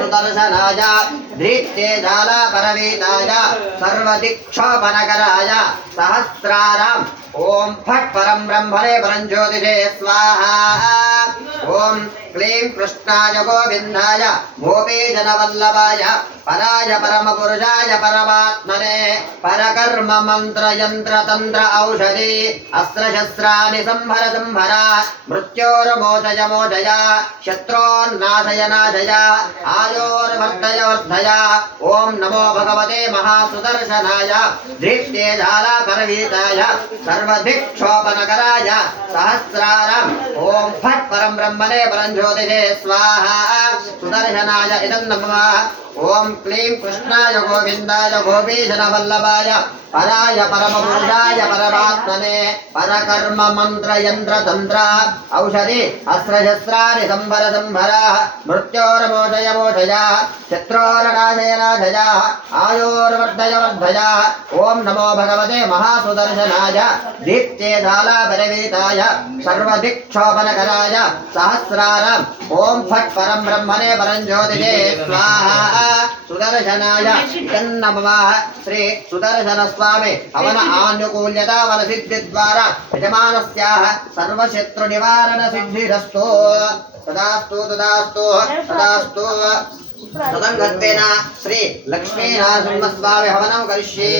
सुदर्शनाय धृत्येजालापरवीताय सर्वदिक्षोपनकराय सहस्राराम ओम फट् परं ब्रह्मणे परं ज्योतिषे स्वाहा ओम क्लीं कृष्णाय गोविंदाय गोपीजनवल्लभाय पराय परमपुरुषाय परमात्मने परकर्म मंत्र यंत्र तंत्र औषधि अस्त्रशस्त्राणि संहर संहर मृत्योर्मोचय मोचय शत्रोन्नाशय नाशय आयोर्वर्धय वर्धय ओम नमो भगवते महासुदर्शनाय धृत्येजालापरवीताय सर्वदिक्षोपनकराय सहस्रारं ओम फट् परं ब्रह्मणे परं ज्योतिषे स्वाहा सुदर्शनाय इदं नमः ओम क्लीं कृष्णाय गोविंदाय गोपीजनवल्लभाय पराय परमपुरुषाय परमात्मने परकर्म मंत्र यंत्र तंत्र औषधि अस्त्रशस्त्राणि संभर संभर मृत्योर्मोचय मोचय शत्रोर्नाशय नाशय आयोर्वर्धय वर्धय ओम नमो भगवते महासुदर्शनाय दीप्त्येजालापरवीताय सर्वदिक्षोपनकराय सहस्रारं ओम फट् परं ब्रह्मणे परं ज्योतिषे स्वाहा सुदर्शनाय नमः श्री सुदर्शन स्वामी हवन आनुकूल्यता वन सिद्धि द्वारा यजमानस्याः सर्वशत्रु निवारण सिद्धिरस्तु तदास्तु तदास्तु तदास्तु तदंगत्वेन श्री लक्ष्मी नरसिंह स्वामी हवनं करिष्ये।